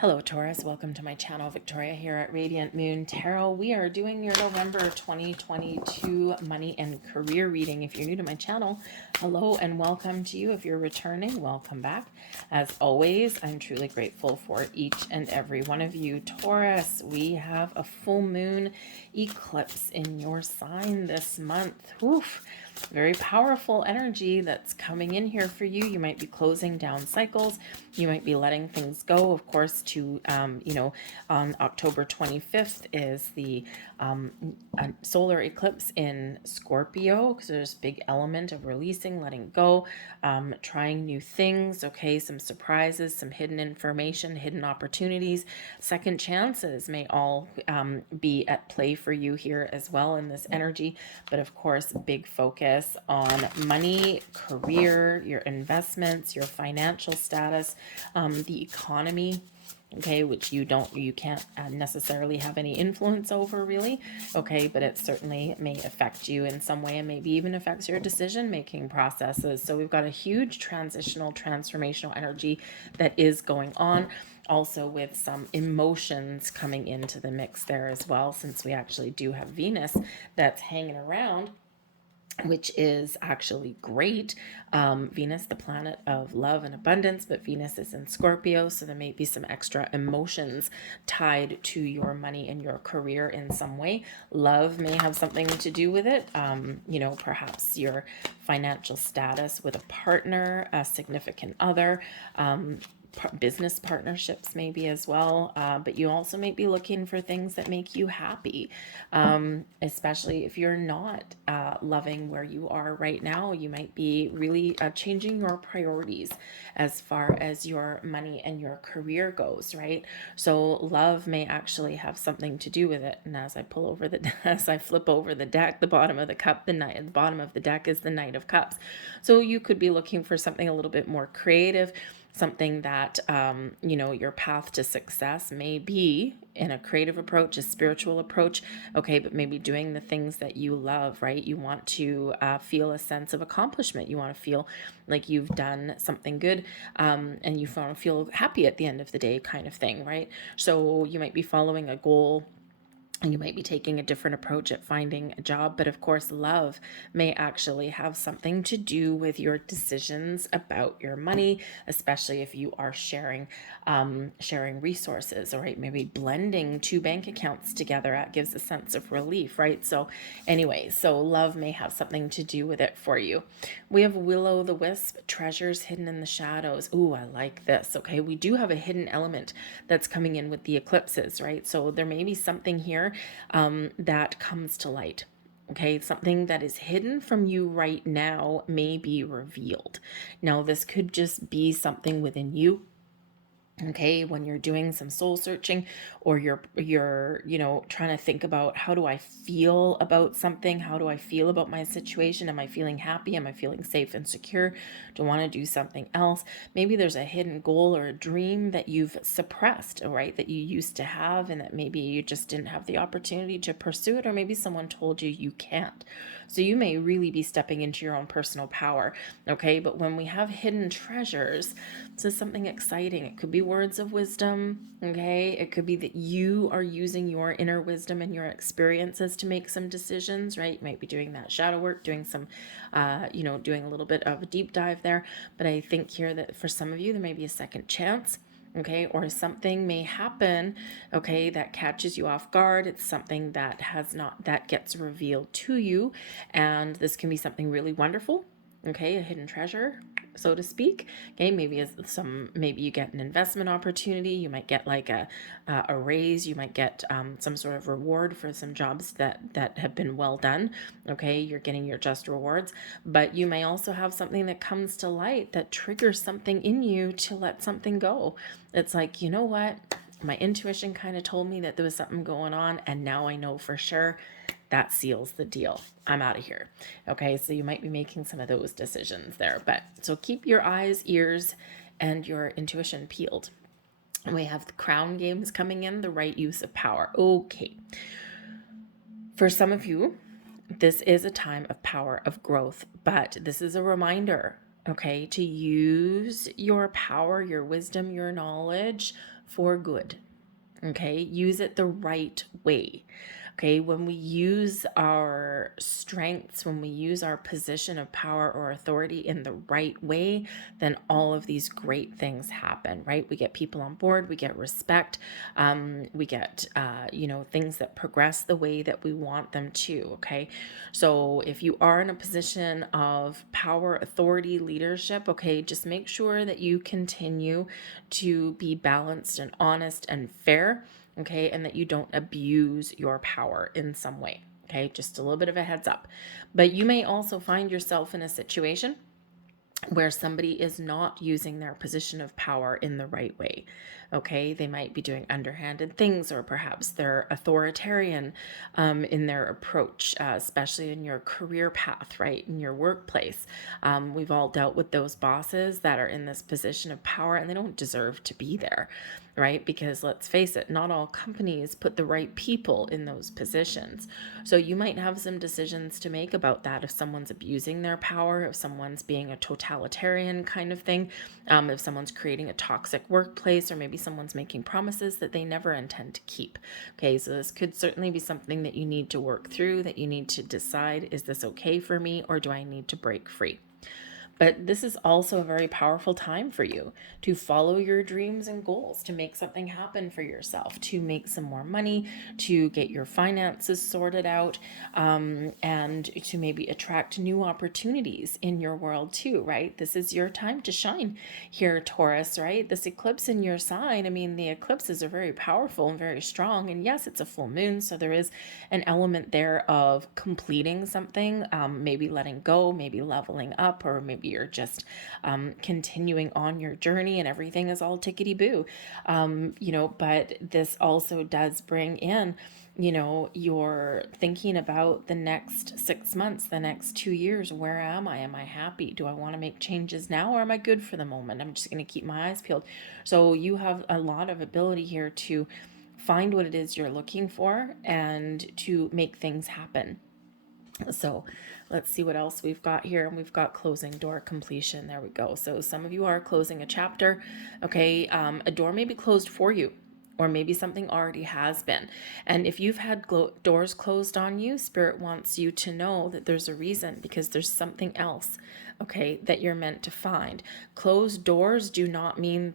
Hello Taurus, welcome to my channel. Victoria here at Radiant Moon Tarot. We are doing your November 2022 money and career reading. If you're new to my channel, hello and welcome to you. If you're returning, welcome back. As always, I'm truly grateful for each and every one of you. Taurus, we have a full moon eclipse in your sign this month. Oof. Very powerful energy that's coming in here for you. You might be closing down cycles. You might be letting things go. Of course, on October 25th is the solar eclipse in Scorpio. So there's a big element of releasing, letting go, trying new things. Okay, some surprises, some hidden information, hidden opportunities, second chances may all be at play for you here as well in this energy. But of course, big focus on money, career, your investments, your financial status, the economy, okay, which you can't necessarily have any influence over really, okay, but it certainly may affect you in some way and maybe even affects your decision making processes. So we've got a huge transformational energy that is going on, also with some emotions coming into the mix there as well, since we actually do have Venus that's hanging around, which is actually great. Venus, the planet of love and abundance, but Venus is in Scorpio, so there may be some extra emotions tied to your money and your career in some way. Love may have something to do with it. Perhaps your financial status with a partner, a significant other, business partnerships maybe as well, but you also may be looking for things that make you happy, especially if you're not loving where you are right now. You might be really changing your priorities as far as your money and your career goes, right? So love may actually have something to do with it. And as I flip over the deck, the bottom of the cup, the bottom of the deck is the Knight of Cups. So you could be looking for something a little bit more creative, something that, your path to success may be in a creative approach, a spiritual approach, okay, but maybe doing the things that you love, right? You want to feel a sense of accomplishment. You want to feel like you've done something good, and you want to feel happy at the end of the day kind of thing, right? So you might be following a goal, and you might be taking a different approach at finding a job. But of course, love may actually have something to do with your decisions about your money, especially if you are sharing resources, all right? Maybe blending two bank accounts together, that gives a sense of relief, right? So anyway, so love may have something to do with it for you. We have Will-o'-the-Wisp, treasures hidden in the shadows. Ooh, I like this. Okay, we do have a hidden element that's coming in with the eclipses, right? So there may be something here that comes to light. Okay, something that is hidden from you right now may be revealed. Now, this could just be something within you. Okay, when you're doing some soul searching, or you're trying to think about, how do I feel about something? How do I feel about my situation? Am I feeling happy? Am I feeling safe and secure? Do I want to do something else? Maybe there's a hidden goal or a dream that you've suppressed, right? That you used to have, and that maybe you just didn't have the opportunity to pursue it, or maybe someone told you you can't. So you may really be stepping into your own personal power. Okay, but when we have hidden treasures, this is something exciting. It could be words of wisdom, okay? It could be that you are using your inner wisdom and your experiences to make some decisions, right? You might be doing that shadow work, doing some, doing a little bit of a deep dive there. But I think here that for some of you, there may be a second chance, okay? Or something may happen, okay, that catches you off guard. It's something that that gets revealed to you. And this can be something really wonderful, okay? A hidden treasure, so to speak. Okay, maybe you get an investment opportunity. You might get like a raise. You might get some sort of reward for some jobs that have been well done. Okay, you're getting your just rewards. But you may also have something that comes to light that triggers something in you to let something go. It's like, you know what? My intuition kind of told me that there was something going on, and now I know for sure. That seals the deal. I'm out of here. Okay, so you might be making some of those decisions there. But so keep your eyes, ears, and your intuition peeled. And we have the crown games coming in, the right use of power. Okay. For some of you, this is a time of power, of growth, but this is a reminder, okay, to use your power, your wisdom, your knowledge for good. Okay, use it the right way. Okay, when we use our strengths, when we use our position of power or authority in the right way, then all of these great things happen, right? We get people on board, we get respect, we get, things that progress the way that we want them to. Okay, so if you are in a position of power, authority, leadership, okay, just make sure that you continue to be balanced and honest and fair. Okay, and that you don't abuse your power in some way. Okay, just a little bit of a heads up. But you may also find yourself in a situation where somebody is not using their position of power in the right way. Okay, they might be doing underhanded things, or perhaps they're authoritarian in their approach, especially in your career path, right? In your workplace. We've all dealt with those bosses that are in this position of power and they don't deserve to be there, right? Because let's face it, not all companies put the right people in those positions. So you might have some decisions to make about that. If someone's abusing their power, if someone's being a totalitarian kind of thing, if someone's creating a toxic workplace, or maybe someone's making promises that they never intend to keep. Okay, so this could certainly be something that you need to work through, that you need to decide, is this okay for me, or do I need to break free? But this is also a very powerful time for you to follow your dreams and goals, to make something happen for yourself, to make some more money, to get your finances sorted out, and to maybe attract new opportunities in your world too, right? This is your time to shine here, Taurus, right? This eclipse in your sign, I mean, the eclipses are very powerful and very strong. And yes, it's a full moon, so there is an element there of completing something, maybe letting go, maybe leveling up, or maybe you're just continuing on your journey and everything is all tickety-boo. But this also does bring in, you're thinking about the next 6 months, the next 2 years. Where am I? Am I happy? Do I want to make changes now, or am I good for the moment? I'm just going to keep my eyes peeled. So you have a lot of ability here to find what it is you're looking for and to make things happen. So let's see what else we've got here. And we've got closing door completion. There we go. So some of you are closing a chapter. Okay. A door may be closed for you, or maybe something already has been. And if you've had doors closed on you, Spirit wants you to know that there's a reason, because there's something else, okay, that you're meant to find. Closed doors do not mean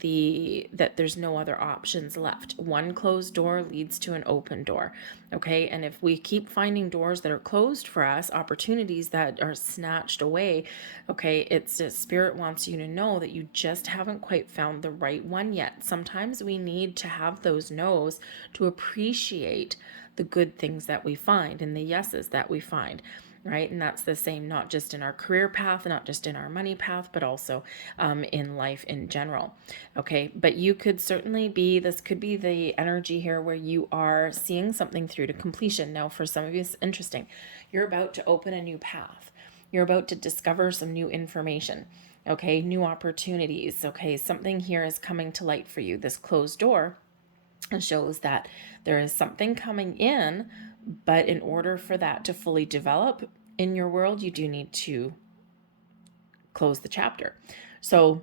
that there's no other options left. One closed door leads to an open door, okay? And if we keep finding doors that are closed for us, opportunities that are snatched away, okay, it's just Spirit wants you to know that you just haven't quite found the right one yet. Sometimes we need to have those no's to appreciate the good things that we find and the yeses that we find. Right. And that's the same, not just in our career path, not just in our money path, but also in life in general. Okay. But you could certainly this could be the energy here where you are seeing something through to completion. Now, for some of you, it's interesting. You're about to open a new path. You're about to discover some new information. Okay. New opportunities. Okay. Something here is coming to light for you. This closed door shows that there is something coming in, but in order for that to fully develop in your world, you do need to close the chapter. So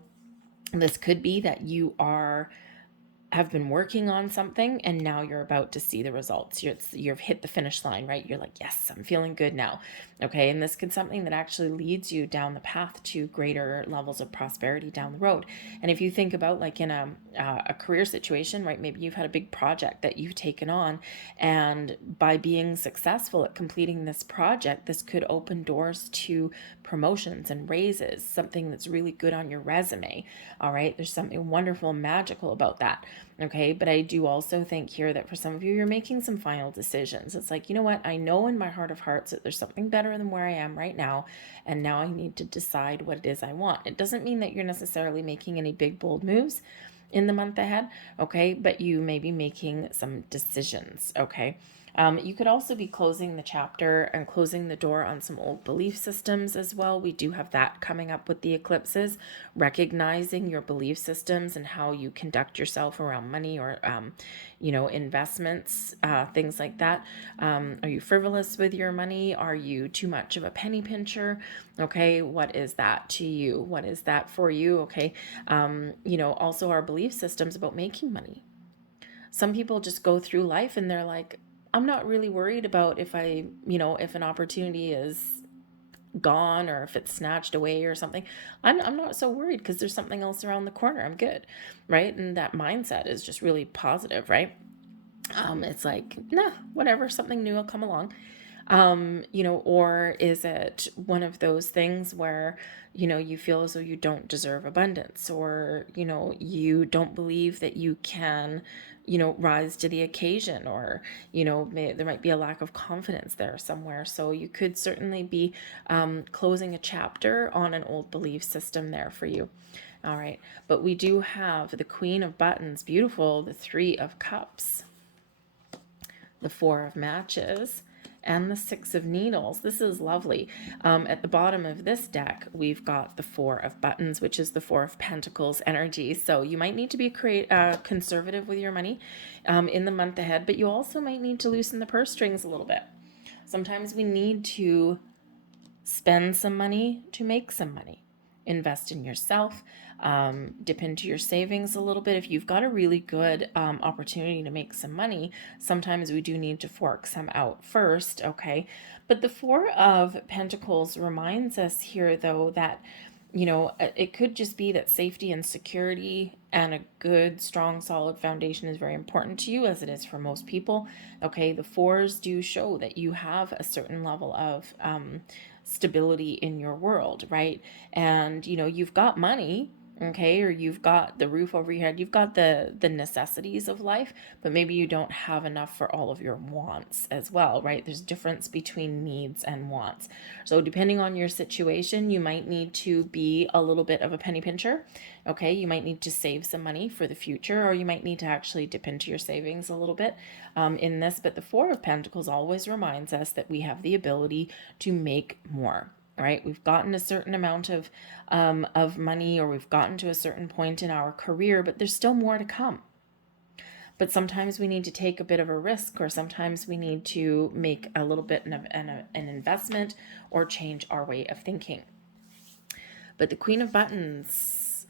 this could be that you have been working on something and now you're about to see the results. You've hit the finish line, right? You're like, yes, I'm feeling good now. Okay. And this could be something that actually leads you down the path to greater levels of prosperity down the road. And if you think about like in a career situation, right? Maybe you've had a big project that you've taken on, and by being successful at completing this project, this could open doors to promotions and raises, something that's really good on your resume. All right. There's something wonderful and magical about that. Okay. But I do also think here that for some of you, you're making some final decisions. It's like, you know what? I know in my heart of hearts that there's something better than where I am right now. And now I need to decide what it is I want. It doesn't mean that you're necessarily making any big, bold moves in the month ahead. Okay. But you may be making some decisions. Okay. You could also be closing the chapter and closing the door on some old belief systems as well. We do have that coming up with the eclipses, recognizing your belief systems and how you conduct yourself around money or, investments, things like that. Are you frivolous with your money? Are you too much of a penny pincher? Okay. What is that to you? What is that for you? Okay. Also our belief systems about making money. Some people just go through life and they're like, I'm not really worried about if if an opportunity is gone or if it's snatched away or something. I'm not so worried because there's something else around the corner. I'm good, right? And that mindset is just really positive, right? It's like, nah, whatever, something new will come along. Or is it one of those things where, you feel as though you don't deserve abundance, or, you don't believe that you can, rise to the occasion, or, there might be a lack of confidence there somewhere. So you could certainly be closing a chapter on an old belief system there for you. All right. But we do have the Queen of Buttons, beautiful, the Three of Cups, the Four of Matches, and the Six of Needles. This is lovely. At the bottom of this deck, we've got the Four of Buttons, which is the Four of Pentacles energy. So you might need to be conservative with your money in the month ahead, but you also might need to loosen the purse strings a little bit. Sometimes we need to spend some money to make some money. Invest in yourself, dip into your savings a little bit. If you've got a really good opportunity to make some money, sometimes we do need to fork some out first, okay? But the Four of Pentacles reminds us here, though, that it could just be that safety and security and a good, strong, solid foundation is very important to you, as it is for most people. Okay, the fours do show that you have a certain level of stability in your world, right? And you've got money, okay, or you've got the roof over your head, you've got the necessities of life, but maybe you don't have enough for all of your wants as well, right? There's difference between needs and wants. So depending on your situation, you might need to be a little bit of a penny pincher, okay? You might need to save some money for the future, or you might need to actually dip into your savings a little bit in this. But the Four of Pentacles always reminds us that we have the ability to make more. Right, we've gotten a certain amount of money, or we've gotten to a certain point in our career, but there's still more to come. But sometimes we need to take a bit of a risk, or sometimes we need to make a little bit of an investment or change our way of thinking. But the Queen of Buttons,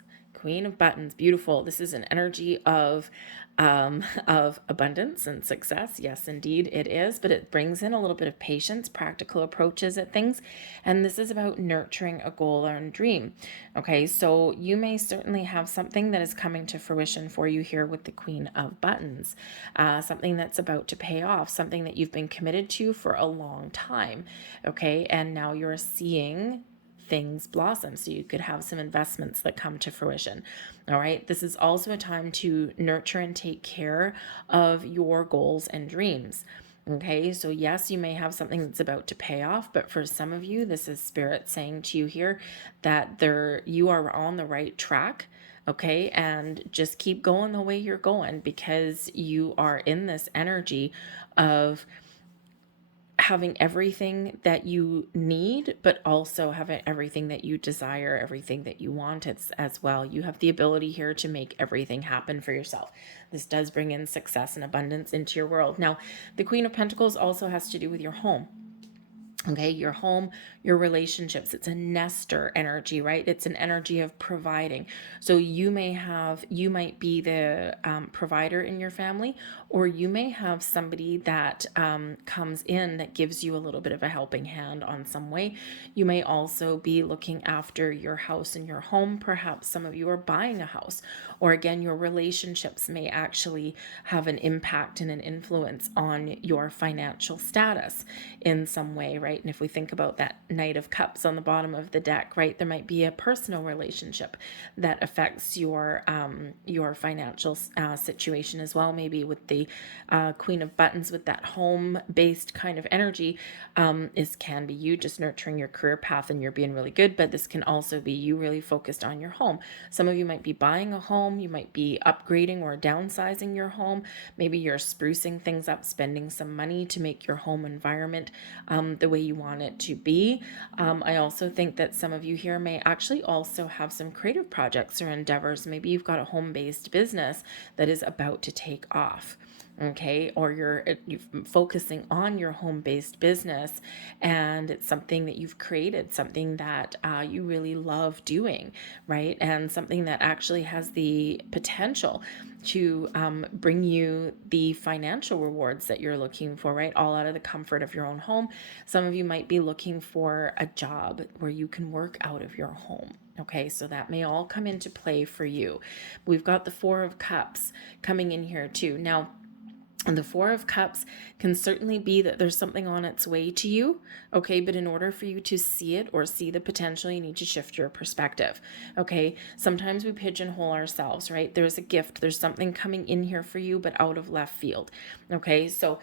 beautiful. This is an energy of abundance and success. Yes, indeed it is, but it brings in a little bit of patience, practical approaches at things. And this is about nurturing a goal or a dream. Okay, so you may certainly have something that is coming to fruition for you here with the Queen of Buttons, something that's about to pay off, something that you've been committed to for a long time. Okay, and now you're seeing things blossom, so you could have some investments that come to fruition. All right, this is also a time to nurture and take care of your goals and dreams. Okay, so yes, you may have something that's about to pay off, but for some of you, this is Spirit saying to you here that you are on the right track. Okay, and just keep going the way you're going, because you are in this energy of having everything that you need, but also having everything that you desire, everything that you want as well. You have the ability here to make everything happen for yourself. This does bring in success and abundance into your world. Now, the Queen of Pentacles also has to do with your home. Okay, your home, your relationships. It's a nester energy, right? It's an energy of providing. So you might be the provider in your family, or you may have somebody that comes in that gives you a little bit of a helping hand on some way. You may also be looking after your house and your home. Perhaps some of you are buying a house, or again, your relationships may actually have an impact and an influence on your financial status in some way, right? And if we think about that Knight of Cups on the bottom of the deck, right, there might be a personal relationship that affects your financial situation as well. Maybe with the Queen of Buttons, with that home-based kind of energy, can be you just nurturing your career path and you're being really good, but this can also be you really focused on your home. Some of you might be buying a home, you might be upgrading or downsizing your home. Maybe you're sprucing things up, spending some money to make your home environment the way you want it to be. I also think that some of you here may actually also have some creative projects or endeavors. Maybe you've got a home-based business that is about to take off. okay, or you're focusing on your home-based business, and it's something that you've created, something that you really love doing, right? And something that actually has the potential to bring you the financial rewards that you're looking for, right? All out of the comfort of your own home. Some of you might be looking for a job where you can work out of your home. Okay, so that may all come into play for you. We've got the Four of Cups coming in here too. Now, and the Four of Cups can certainly be that there's something on its way to you, okay? But in order for you to see it or see the potential, you need to shift your perspective, okay? Sometimes we pigeonhole ourselves, right? There's a gift, there's something coming in here for you, but out of left field, okay? So,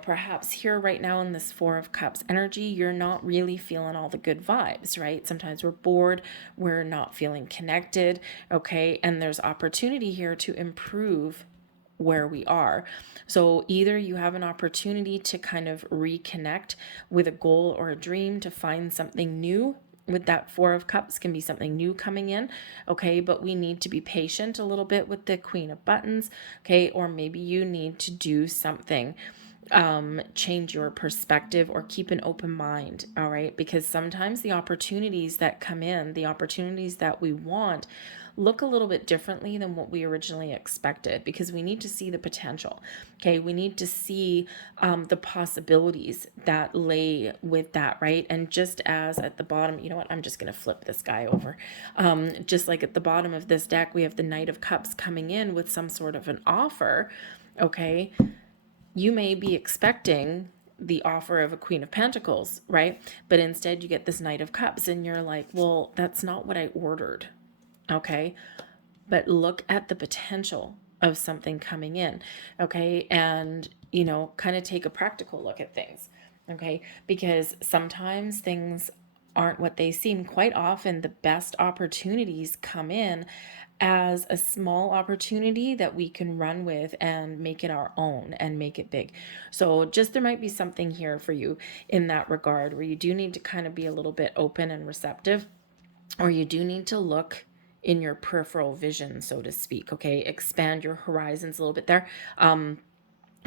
perhaps here right now in this Four of Cups energy, you're not really feeling all the good vibes, right? Sometimes we're bored, we're not feeling connected, okay? And there's opportunity here to improve where we are. So either you have an opportunity to kind of reconnect with a goal or a dream, to find something new. With that Four of Cups can be something new coming in, okay? But we need to be patient a little bit with the Queen of Buttons, okay? Or maybe you need to do something, change your perspective, or keep an open mind, all right? Because sometimes the opportunities that come in, the opportunities that we want, look a little bit differently than what we originally expected, because we need to see the potential, okay? We need to see the possibilities that lay with that, right? And just as at the bottom, you know what, I'm just going to flip this guy over. Just like at the bottom of this deck, we have the Knight of Cups coming in with some sort of an offer, okay? You may be expecting the offer of a Queen of Pentacles, right? But instead you get this Knight of Cups and you're like, well, that's not what I ordered. Okay, but look at the potential of something coming in, okay? And, kind of take a practical look at things, okay? Because sometimes things aren't what they seem. Quite often, the best opportunities come in as a small opportunity that we can run with and make it our own and make it big. So just there might be something here for you in that regard, where you do need to kind of be a little bit open and receptive, or you do need to look in your peripheral vision, so to speak, okay? Expand your horizons a little bit there.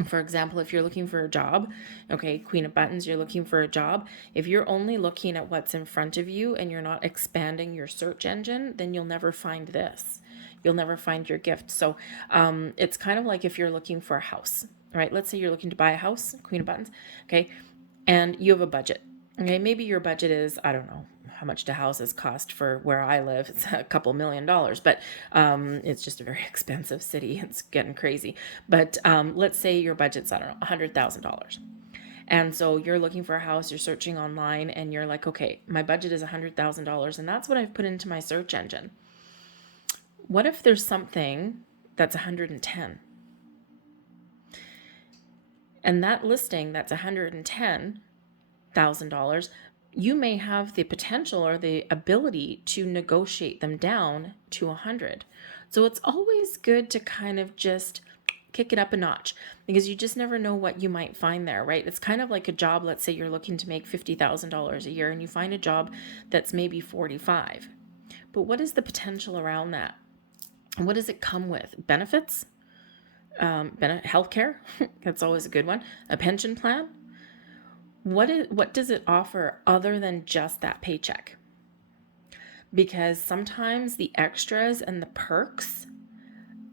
For example, if you're looking for a job, okay, Queen of Buttons, you're looking for a job. If you're only looking at what's in front of you and you're not expanding your search engine, then you'll never find this. You'll never find your gift. So it's kind of like if you're looking for a house, right? Let's say you're looking to buy a house, Queen of Buttons, okay? And you have a budget. Okay, maybe your budget is, I don't know how much do houses cost for where I live. It's a couple $1,000,000, but it's just a very expensive city. It's getting crazy. But let's say your budget's, I don't know, $100,000. And so you're looking for a house, you're searching online, and you're like, okay, my budget is $100,000, and that's what I've put into my search engine. What if there's something that's 110? And that listing that's $110,000, you may have the potential or the ability to negotiate them down to 100. So it's always good to kind of just kick it up a notch, because you just never know what you might find there, right? It's kind of like a job. Let's say you're looking to make $50,000 a year and you find a job that's maybe 45. But what is the potential around that? What does it come with? Benefits? Healthcare? That's always a good one. A pension plan? What does it offer other than just that paycheck? Because sometimes the extras and the perks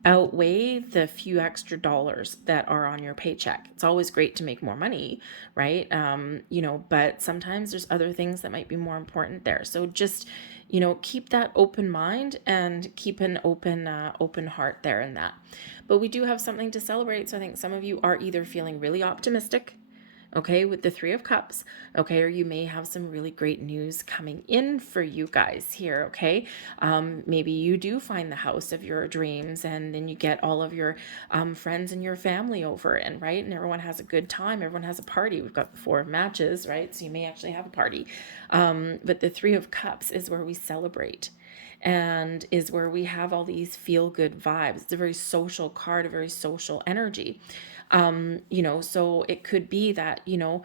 outweigh the few extra dollars that are on your paycheck. It's always great to make more money, right? But sometimes there's other things that might be more important there. So just, keep that open mind and keep an open heart there in that. But we do have something to celebrate. So I think some of you are either feeling really optimistic, okay, with the Three of Cups, okay, or you may have some really great news coming in for you guys here, okay? Maybe you do find the house of your dreams, and then you get all of your friends and your family over, and right, and everyone has a good time, everyone has a party. We've got the Four of Matches, right? So you may actually have a party. But the Three of Cups is where we celebrate, and is where we have all these feel-good vibes. It's a very social card, a very social energy. So it could be that, your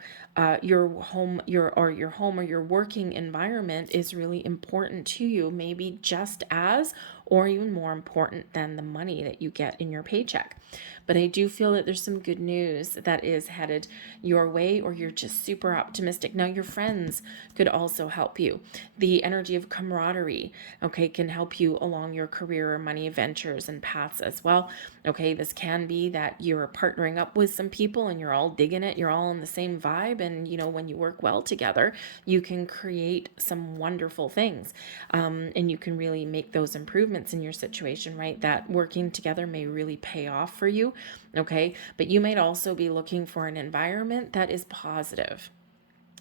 home or your working environment is really important to you, maybe just as or even more important than the money that you get in your paycheck. But I do feel that there's some good news that is headed your way, or you're just super optimistic. Now, your friends could also help you. The energy of camaraderie, okay, can help you along your career or money ventures and paths as well. Okay, this can be that you're partnering up with some people and you're all digging it, you're all in the same vibe, and when you work well together, you can create some wonderful things, and you can really make those improvements in your situation, right? That working together may really pay off for you. Okay, but you might also be looking for an environment that is positive,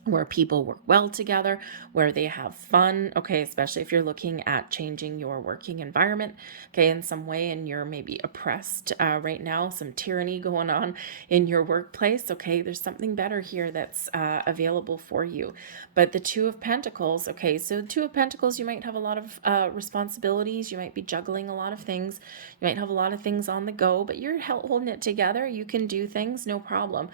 where people work well together, where they have fun, okay, especially if you're looking at changing your working environment, okay, in some way, and you're maybe oppressed right now, some tyranny going on in your workplace, okay, there's something better here that's available for you. But the Two of Pentacles, okay, so the Two of Pentacles, you might have a lot of responsibilities, you might be juggling a lot of things, you might have a lot of things on the go, but you're holding it together, you can do things, no problem.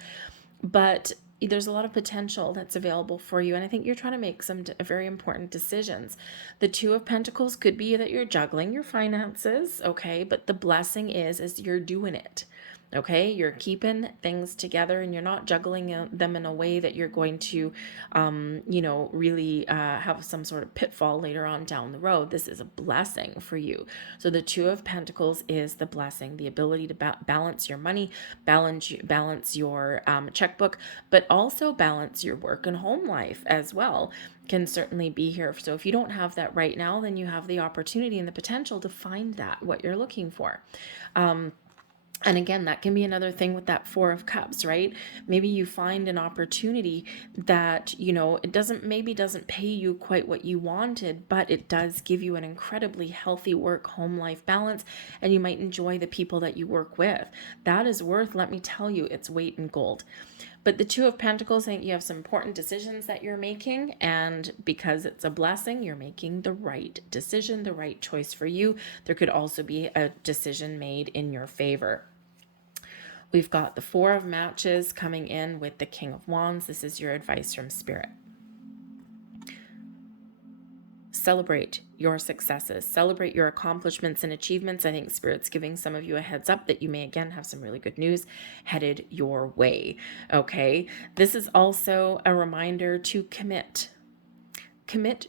But there's a lot of potential that's available for you, and I think you're trying to make some very important decisions. The Two of Pentacles could be that you're juggling your finances, okay, but the blessing is you're doing it. Okay, you're keeping things together and you're not juggling them in a way that you're going to, really have some sort of pitfall later on down the road. This is a blessing for you. So the Two of Pentacles is the blessing, the ability to balance your money, balance your checkbook, but also balance your work and home life as well can certainly be here. So if you don't have that right now, then you have the opportunity and the potential to find that, what you're looking for. And again, that can be another thing with that Four of Cups, right? Maybe you find an opportunity that, it doesn't pay you quite what you wanted, but it does give you an incredibly healthy work-home life balance, and you might enjoy the people that you work with. That is worth, let me tell you, its weight in gold. But the Two of Pentacles, I think you have some important decisions that you're making, and because it's a blessing, you're making the right decision, the right choice for you. There could also be a decision made in your favor. We've got the Four of Matches coming in with the King of Wands. This is your advice from Spirit. Celebrate your successes, celebrate your accomplishments and achievements. I think Spirit's giving some of you a heads up that you may again have some really good news headed your way. Okay, this is also a reminder to commit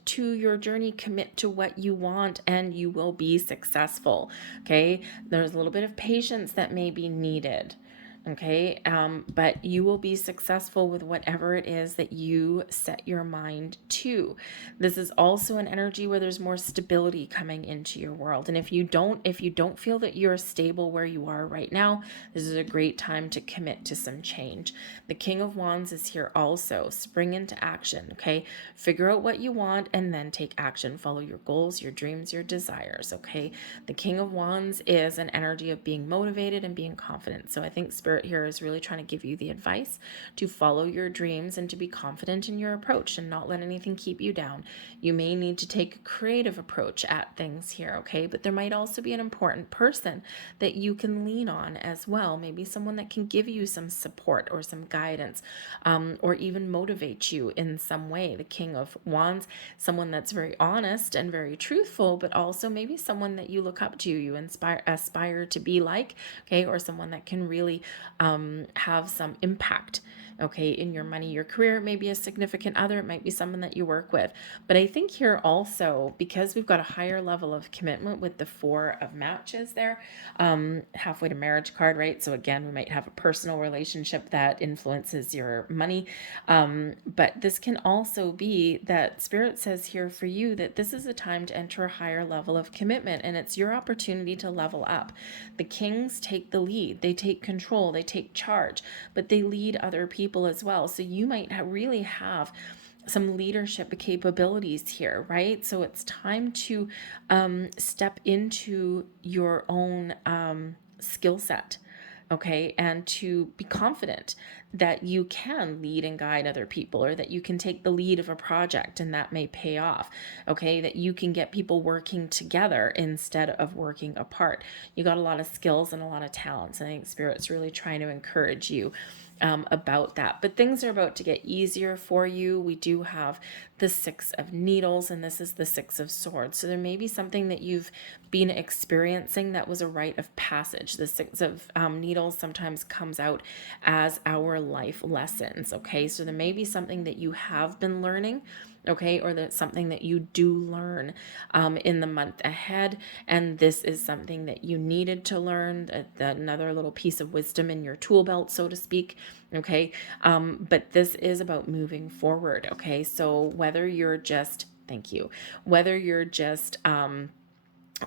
to your journey, commit to what you want, and you will be successful. Okay, there's a little bit of patience that may be needed. Okay, but you will be successful with whatever it is that you set your mind to. This is also an energy where there's more stability coming into your world. And if you don't feel that you're stable where you are right now, this is a great time to commit to some change. The King of Wands is here also. Spring into action, okay? Figure out what you want and then take action. Follow your goals, your dreams, your desires, okay? The King of Wands is an energy of being motivated and being confident. So I think Spirit here is really trying to give you the advice to follow your dreams and to be confident in your approach and not let anything keep you down. You may need to take a creative approach at things here, okay? But there might also be an important person that you can lean on as well. Maybe someone that can give you some support or some guidance, or even motivate you in some way. The King of Wands, someone that's very honest and very truthful, but also maybe someone that you look up to, you aspire to be like, okay? Or someone that can really have some impact, okay, in your money, your career. It may be a significant other, it might be someone that you work with. But I think here also, because we've got a higher level of commitment with the Four of Matches there, halfway to marriage card, right? So again, we might have a personal relationship that influences your money. But this can also be that Spirit says here for you that this is a time to enter a higher level of commitment, and it's your opportunity to level up. The Kings take the lead, they take control, they take charge, but they lead other people as well. So you might really have some leadership capabilities here, right? So it's time to step into your own skill set, okay, and to be confident that you can lead and guide other people, or that you can take the lead of a project and that may pay off, okay, that you can get people working together instead of working apart. You got a lot of skills and a lot of talents. I think Spirit's really trying to encourage you about that. But things are about to get easier for you. We do have the Six of Needles, and this is the Six of Swords. So there may be something that you've been experiencing that was a rite of passage. The Six of Needles sometimes comes out as our life lessons, okay? So there may be something that you have been learning, okay, or that's something that you do learn in the month ahead, and this is something that you needed to learn, another little piece of wisdom in your tool belt, so to speak, okay? But this is about moving forward, okay? So whether you're just, thank you, whether you're just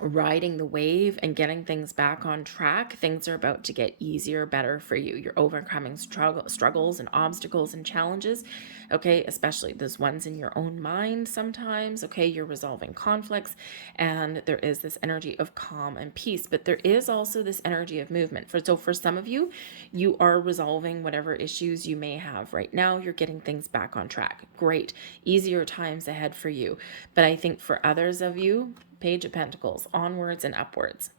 riding the wave and getting things back on track, things are about to get easier, better for you. You're overcoming struggles and obstacles and challenges, okay, especially those ones in your own mind sometimes, okay? You're resolving conflicts, and there is this energy of calm and peace, but there is also this energy of movement. So for some of you, you are resolving whatever issues you may have right now. You're getting things back on track. Great. Easier times ahead for you. But I think for others of you, Page of Pentacles, onwards and upwards.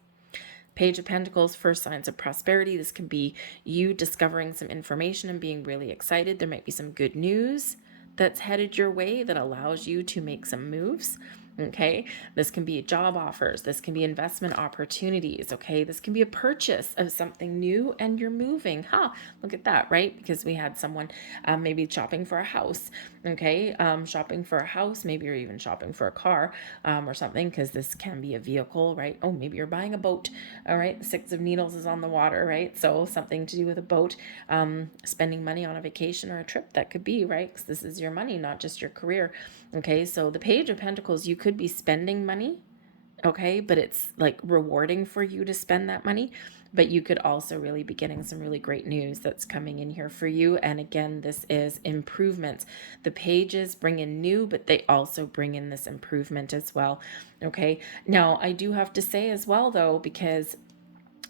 Page of Pentacles, first signs of prosperity. This can be you discovering some information and being really excited. There might be some good news that's headed your way that allows you to make some moves. Okay, this can be job offers, this can be investment opportunities, okay, this can be a purchase of something new and you're moving. Look at that, right? Because we had someone maybe shopping for a house, okay, shopping for a house, maybe you're even shopping for a car or something, because this can be a vehicle, right? Oh, maybe you're buying a boat. All right, the Six of Needles is on the water, right? So something to do with a boat, spending money on a vacation or a trip, that could be, right? Because this is your money, not just your career. Okay, so the Page of Pentacles, you could be spending money, okay, but it's like rewarding for you to spend that money. But you could also really be getting some really great news that's coming in here for you. And again, this is improvements. The pages bring in new, but they also bring in this improvement as well. Okay, now I do have to say as well, though, because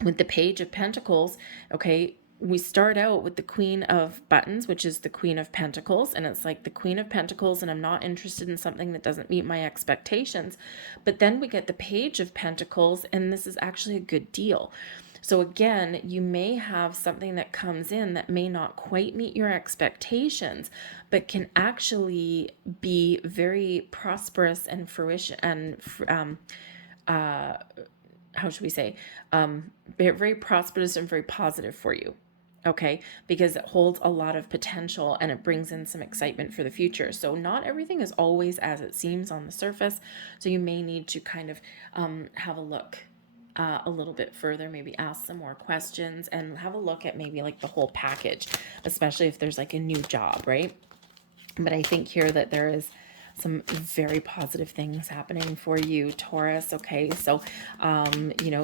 with the Page of Pentacles, okay, we start out with the Queen of Buttons, which is the Queen of Pentacles, and it's like the Queen of Pentacles, and I'm not interested in something that doesn't meet my expectations. But then we get the Page of Pentacles, and this is actually a good deal. So again, you may have something that comes in that may not quite meet your expectations, but can actually be very prosperous and fruition and how should we say, very prosperous and very positive for you. Okay, because it holds a lot of potential and it brings in some excitement for the future. So not everything is always as it seems on the surface. So you may need to kind of have a look a little bit further, maybe ask some more questions and have a look at maybe like the whole package, especially if there's like a new job, right? But I think here that there is some very positive things happening for you, Taurus. Okay, so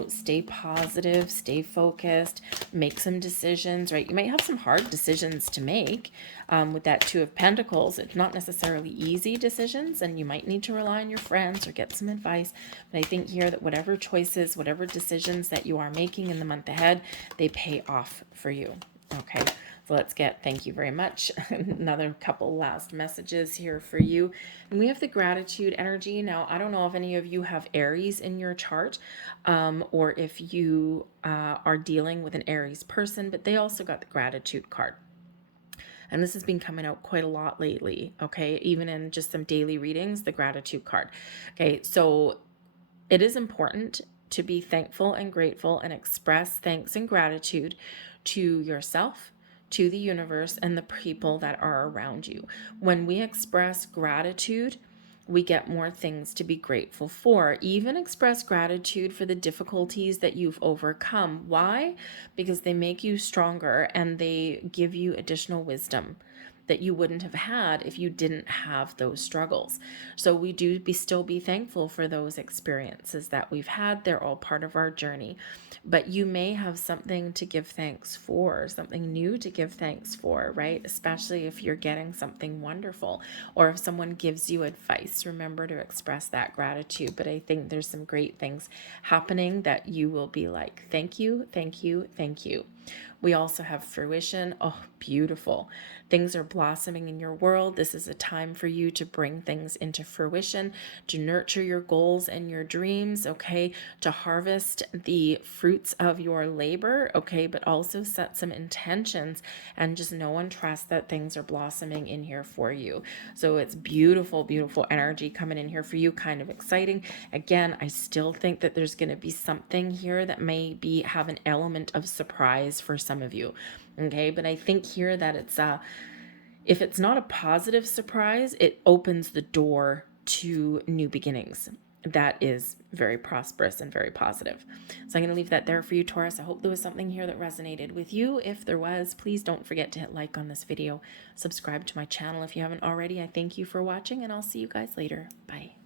stay positive, stay focused, make some decisions, right? You might have some hard decisions to make with that Two of Pentacles. It's not necessarily easy decisions, and you might need to rely on your friends or get some advice. But I think here that whatever choices, whatever decisions that you are making in the month ahead, they pay off for you. Okay, so let's get, thank you very much, another couple last messages here for you. And we have the gratitude energy. Now, I don't know if any of you have Aries in your chart or if you are dealing with an Aries person, but they also got the gratitude card. And this has been coming out quite a lot lately, okay? Even in just some daily readings, the gratitude card. Okay, so it is important to be thankful and grateful and express thanks and gratitude to yourself, to the universe, and the people that are around you. When we express gratitude, we get more things to be grateful for. Even express gratitude for the difficulties that you've overcome. Why? Because they make you stronger and they give you additional wisdom that you wouldn't have had if you didn't have those struggles. So we do still be thankful for those experiences that we've had. They're all part of our journey. But you may have something to give thanks for, something new to give thanks for, right? Especially if you're getting something wonderful, or if someone gives you advice, remember to express that gratitude. But I think there's some great things happening that you will be like, thank you, thank you, thank you. We also have fruition. Oh, beautiful. Things are blossoming in your world. This is a time for you to bring things into fruition, to nurture your goals and your dreams, okay? To harvest the fruits of your labor, okay? But also set some intentions and just know and trust that things are blossoming in here for you. So it's beautiful, beautiful energy coming in here for you, kind of exciting. Again, I still think that there's going to be something here that may have an element of surprise for some of you, okay? But I think here that it's if it's not a positive surprise, it opens the door to new beginnings. That is very prosperous and very positive. So I'm going to leave that there for you, Taurus. I hope there was something here that resonated with you. If there was, please don't forget to hit like on this video. Subscribe to my channel if you haven't already. I thank you for watching, and I'll see you guys later. Bye.